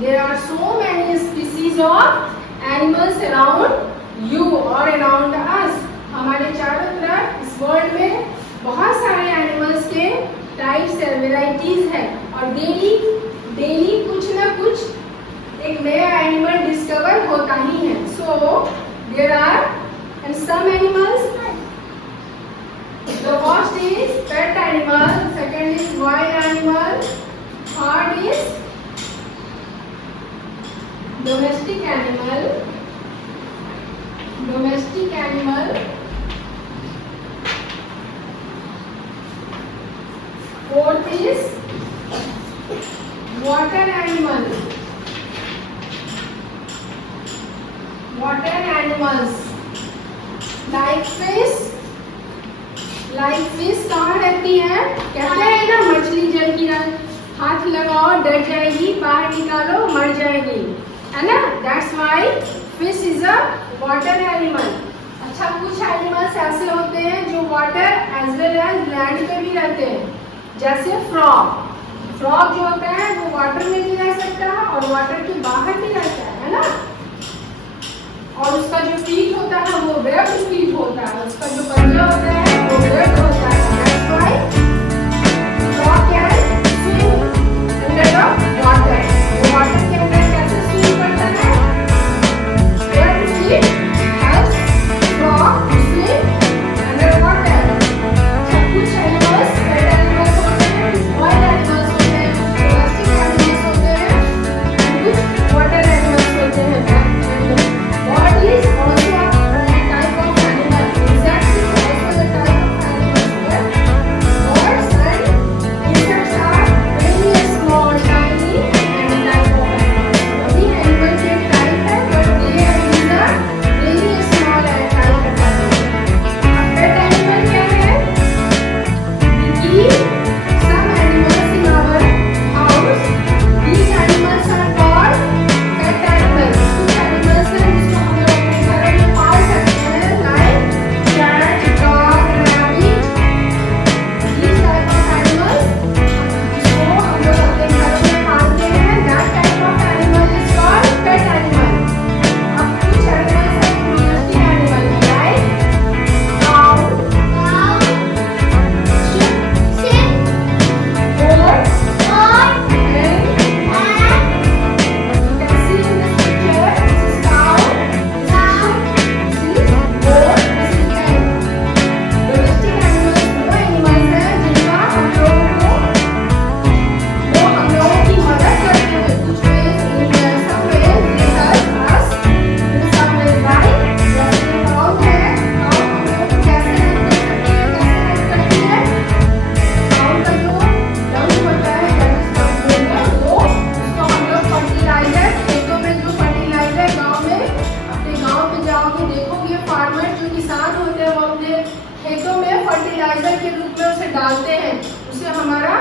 there are so many species of animals around you or around us. हमारे चारों तरफ इस वर्ल्ड में बहुत सारे एनिमल्स के टाइप्स है, वेराइटीज है और डेली कुछ ना कुछ एक नया एनिमल डिस्कवर होता ही है. So there are and some animals. The first is pet animal, second is wild animal, third is domestic animal, fourth is water animals like fish कहाँ रहती है? कहते हैं ना मछली जल की हाथ लगाओ डर जाएगी, बाहर निकालो मर जाएगी, है ना? That's why fish is a water animal. अच्छा, कुछ एनिमल्स ऐसे होते हैं जो water as well as land पे भी रहते हैं, जैसे फ्रॉग जो होता है वो वाटर में भी रह सकता है और वाटर के बाहर भी रहता है ना? और उसका जो फीट होता है वो वेब फीट होता है, उसका जो पंजा होता है वो वेब होता है. That's why frog can swim under the water. वो वाटर के अंदर कैसे swim करता है? Web feet helps frog to swim under water. अच्छा, कुछ एनिमल्स पेट एनिमल्स होते हैं, वाइल्ड एनिमल्स होते हैं, डोमेस्टिक एनिमल्स होते हैं, कुछ वाटर एनिमल्स होते हैं. Bird is also a type of animal. Insect is also a type of animal. Birds and insects are very small, tiny, and type of animal. सभी animal के type है, but they are in the very small and type of animal. Pet animal क्या है? We keep some animals in our house. These animals are called pet animals. कुछ animals हैं जिसको हम लोग अपने घरों में पाल सकते हैं, like cat, dog, rabbit. These type of animals जिसको हम लोग अपने घरों में पालते हैं, that type of animal is called pet animal. अब कुछ animals हैं domestic animal, like cow, sheep, goat, hen. You can see in this picture, this is cow, this is goat, this is hen. Domestic animals वो animals हैं जिनका हम लोगों की मदद करते हैं कुछ ways, in some ways they help us, in some ways by जैसे cow है, cow हम लोग को कैसे help कर सकती है, कैसे help करती है? cow का जो dung होता है, that is dung बोलते हैं, वो उसको हम लोग फर्टिलाइजर, खेतों में जो फर्टिलाइजर गांव में अपने गांव पे जाओगे देखोगे फार्मर जो किसान होते हैं वो अपने खेतों में फर्टिलाइजर के रूप में उसे डालते हैं. उसे हमारा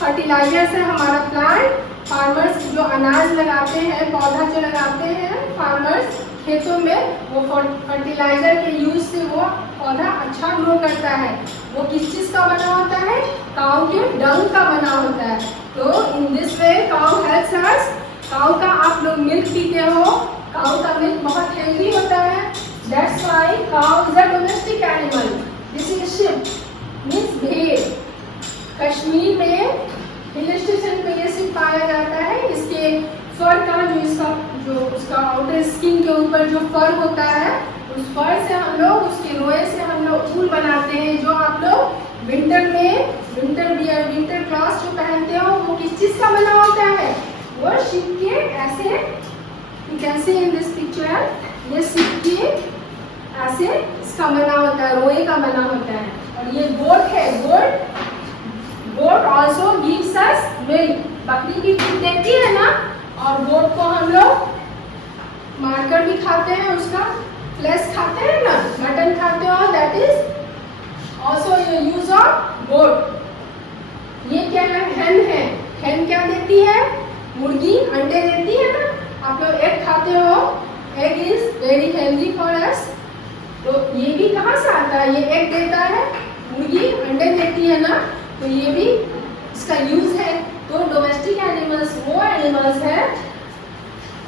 फर्टिलाइजर से हमारा प्लांट, फार्मर्स जो अनाज लगाते हैं, पौधा जो लगाते हैं फार्मर्स खेतों में, वो फर्टिलाइजर के यूज से वो पौधा अच्छा ग्रो करता है. वो किस चीज का बना होता है? काऊ के डंग का बना होता है. तो in this way cow helps us. काऊ का आप लोग मिल्क पीते हो, काऊ का मिल्क बहुत हेल्दी होता है. That's why cow is a domestic animal. This is ship means भेड़. कश्मीर में हिल स्टेशन पे ये शिप पाया जाता है. इसके फर का जो उसका आउटर स्किन के ऊपर जो फर होता है, उस फर से हम लोग, उसके रोए से हम लोग ऊन बनाते हैं, जो आप लोग विंटर में विंटर वियर, विंटर क्लॉथ्स जो पहनते हो वो किस चीज का बना होता है? वो शिप के ऐसे, you can see in this picture, ये शिप के ऐसे इसका बना होता है, रोए का बना होता है. और ये गोट है, गोट ऑल्सो गिव्स अस मिल्क. बकरी की दूध देती है ना, और गोट को हम लोग मारकर भी खाते हैं, उसका फ्लेश खाते हैं ना, मटन खाते हो, that is also use of goat. ये क्या है? हेन है. हेन क्या देती है? मुर्गी अंडे देती है ना. आप लोग एग खाते हो, egg is very healthy for us. तो ये भी कहाँ से आता है? ये एग देता है, मुर्गी अंडे देती है ना, तो ये भी इसका यूज है. तो डोमेस्टिक एनिमल्स वो एनिमल्स है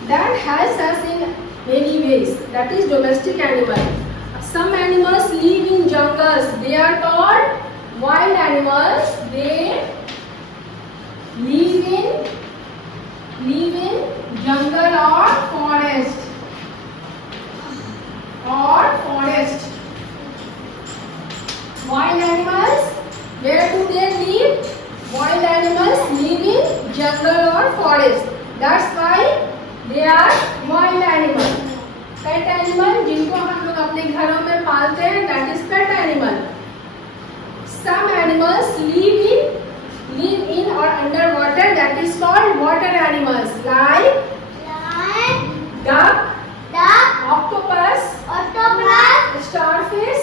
that helps us in many ways. That is domestic animal. Some animals live in jungles. They are called wild animals. They live in jungle or forest. Wild animals, where do they live? Wild animals live in jungle or forest. That's why they are wild animal. Pet animal, जिनको हम लोग अपने घरों में पालते हैं, that is pet animal. Some animals live in or under water, that is called water animals, like duck, octopus, starfish,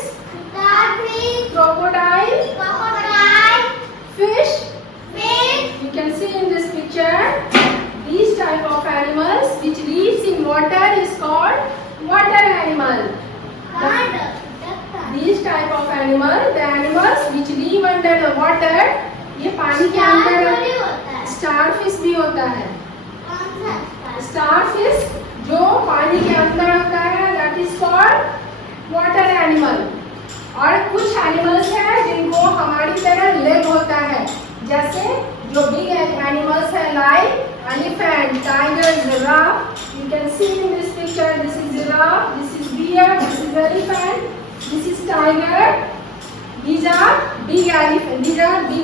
crocodile, fish. You can see in this picture, these type of animals which lives in water is called water animal. These type of animal, the animals which live under the water, ये पानी के अंदर starfish भी होता है. Starfish जो पानी के अंदर होता है, that is called water animal. और कुछ एनिमल्स हैं जिनको हमारी तरह लेग होता है, जैसे जो बिग एनिमल्स है like elephant, tiger, giraffe. You can see in this picture, this is giraffe, this is bear, this is elephant, this is tiger. These are big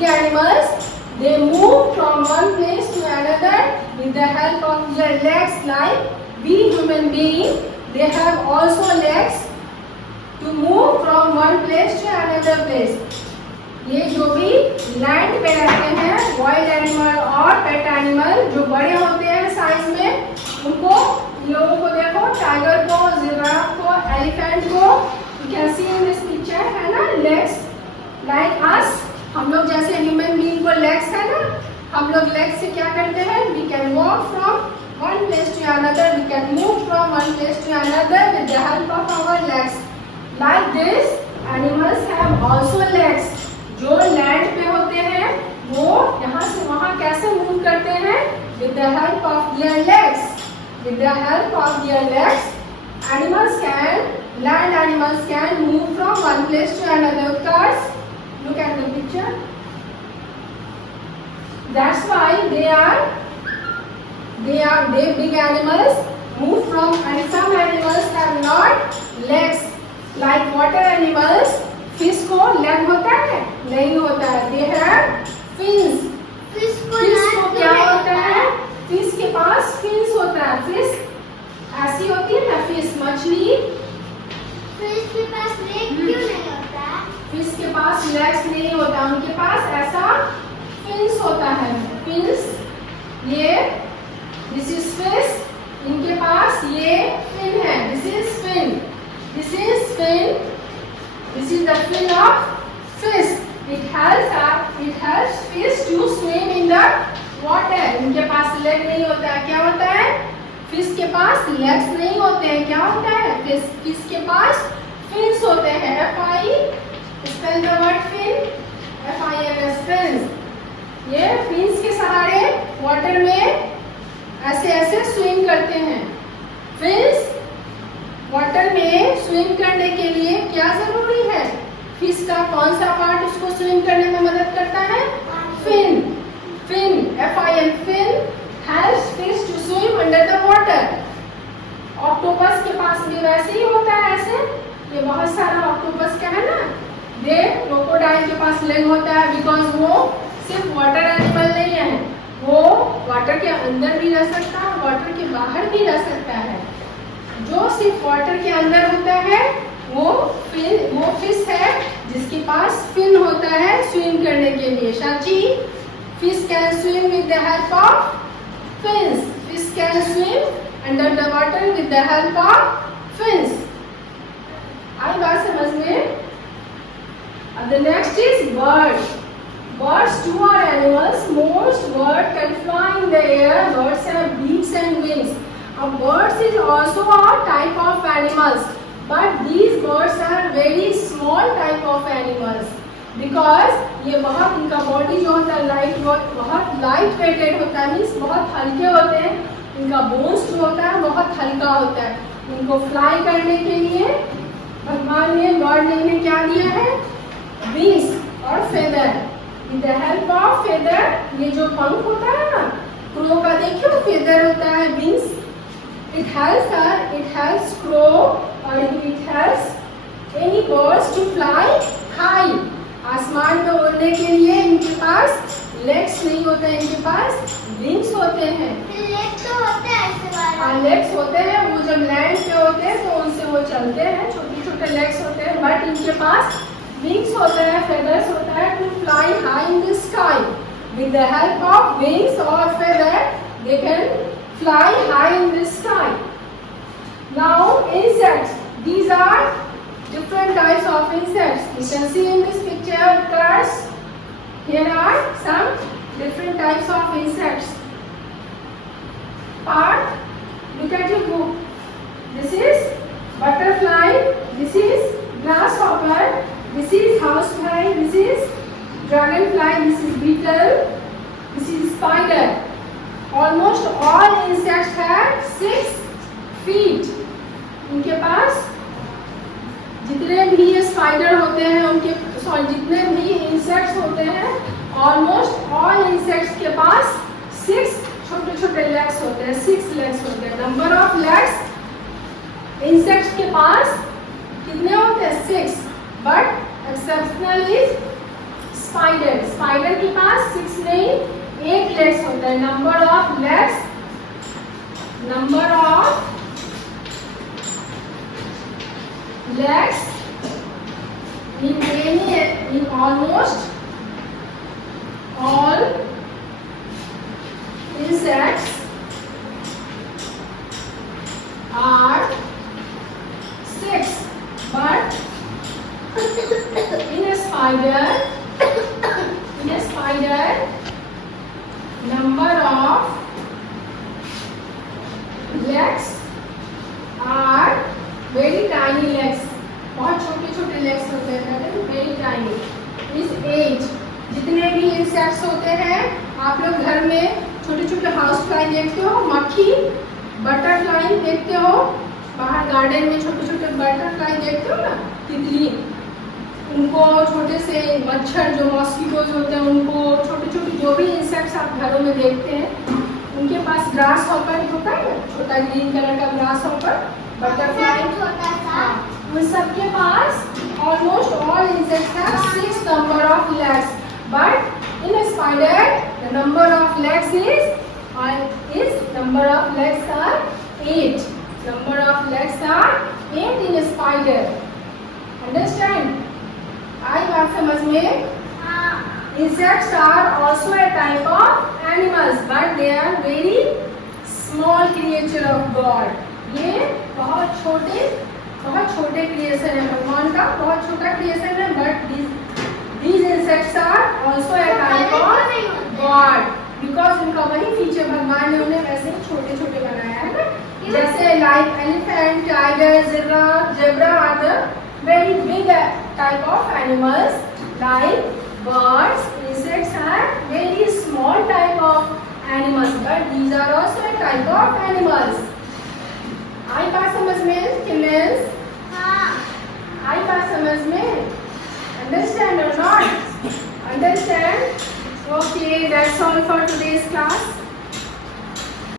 animals. They move from one place to another with the help of their legs. Like we human beings, they have also legs to move from one place to another place. ये जो भी land पे रहते हैं wild animal और pet animal, जो बड़े होते हैं साइज में, उनको लोगों को देखो, टाइगर को, जिराफ को, एलिफेंट को. You can see in this picture, है ना, लेग्स लाइक अस. हम लोग जैसे ह्यूमन बीइंग को लेग्स है ना, हम लोग लेग्स से क्या करते हैं? We can walk from one place to another, we can move from one place to another with the help of our legs. Like this animals have also legs. जो लैंड पे होते हैं वो यहाँ से वहाँ कैसे मूव करते हैं? With the help of their legs. With the help of their legs land animals can move from one place to another. Cars, look at the picture. That's why they big animals move from, and some animals have not legs. Like water animals, fish को leg होता है? नहीं होता है. They have fins. Fish को क्या होता है? Fish के पास fins होता है. Fish ऐसी होती है ना, फिश मछली. फिश के पास लेग क्यों नहीं होता? फिश के पास लेग्स नहीं होता, उनके पास ऐसा फिन्स होता है. फिन्स, ये दिस इज फिश, इनके पास ये फिन है. This is fin, this is fin, this is the fin of fish. It helps fish to swim in the water. इनके पास लेग नहीं होता है. क्या होता है? फिश के पास लेग्स नहीं होते हैं. क्या होता है? फिश के पास फिन्स होते हैं. FI, spell the word fin, FINS, fins. ये फिन्स के सहारे वाटर में ऐसे स्विम करते हैं. फिन्स वाटर में स्विम करने के लिए क्या जरूरी है? फिश का कौन सा पार्ट उसको स्विम करने में मदद करता है? Fin. FIN, fin helps fish to swim under the water. Octopus के पास भी वैसे ही होता है. ऐसे ये बहुत सारा ऑक्टोपस का है ना. ये क्रोकोडाइल के पास लेग होता है, बिकॉज वो सिर्फ वाटर एनिमल नहीं है, वो वाटर के अंदर भी रह सकता है, वाटर के बाहर भी रह सकता है. जो सिर्फ वाटर के अंदर होता है वो फिश है जिसके पास फिन होता है स्विम करने के लिए. शाची, fish can swim with the help of fins. Fish can swim under the water with the help of fins. आई बात समझ में? The next is birds. Birds too are animals. Most birds can fly in the air. Birds have beaks and wings. Birds is also a type of animals, but these birds are very small type of animals. Because ये बहुत, इनका body जो होता है बहुत light weighted होता है, means बहुत हल्के होते हैं. इनका बोन्स जो होता है बहुत हल्का होता है। इनको फ्लाई करने के लिए भगवान ने, गॉड ने इन्हें क्या दिया है? विंग्स और feather. With the help of feather, ये जो पंख होता है ना क्रो का, देखियो फेदर होता है, विंग्स, इट हेल्प्स क्रो और it helps any birds to fly high. आसमान में उड़ने के लिए इनके पास लेग्स नहीं होते हैं, इनके पास विंग्स होते हैं। लेग्स तो होते हैं ऐसे वाले। हाँ, लेग्स होते हैं, वो जब लैंड पे होते हैं तो उनसे वो चलते हैं, छोटे छोटे लेग्स होते हैं, बट इनके पास विंग्स होते हैं, फेदर्स होता है to fly high in the sky. With the help of wings और feather they can fly high in the sky. Now insects, these are different types of insects. You can see in this picture cars. Here are some different types of insects. Part, look at your book. This is butterfly, this is grasshopper, this is housefly, this is dragonfly, this is beetle, this is spider. Almost all insects have 6 feet. इनके पास जितने भी ये spider होते हैं उनके, sorry, जितने भी insects होते हैं, ऑलमोस्ट ऑल इंसेक्ट्स के पास 6 छोटे छोटे लेग्स होते हैं, 6 लेग्स होते हैं। नंबर ऑफ लेग्स इंसेक्ट्स के पास कितने होते हैं? 6। But exceptional is spider. Spider के पास 6 नहीं, 8 लेग्स होते हैं। Number of legs, number of legs in almost all insects are 6, but in a spider number of legs are very tiny legs, बहुत छोटे छोटे लेग्स होते हैं, वेरी टाइनी। इस एज जितने भी इंसेक्ट्स होते हैं, आप लोग घर में छोटे छोटे हाउस फ्लाई देखते हो, मक्खी, बटरफ्लाई देखते हो, बाहर गार्डन में छोटे छोटे बटरफ्लाई देखते हो ना, तितली, उनको छोटे से मच्छर जो मॉस्किटोज होते हैं, उनको छोटे छोटे जो भी इंसेक्ट्स आप घरों में देखते हैं, उनके पास ग्रास हॉपर होता है ना, छोटा ग्रीन कलर का ग्रास हॉपर, बटरफ्लाई, उन सबके पास almost all insects have 6 number of legs, but in a spider the number of legs is number of legs are 8. Number of legs are 8 in a spider. Understand? आई बात समझ में? Insects are also a type of animals, but they are very small creature of God. ये बहुत छोटे creation है भगवान का, बहुत छोटा क्रिएशन है, but these insects are also a type of God, because उनका वही फीचर भगवान ने उन्हें वैसे ही छोटे छोटे बनाया है ना, जैसे like elephant, tiger, zebra are the very big type of animals, like birds, insects are very small type of animals, but these are also a type of animals. आई बात समझ में? किमेल्स? आई बात समझ में? Understand or not? Understand? Okay, that's all for today's class.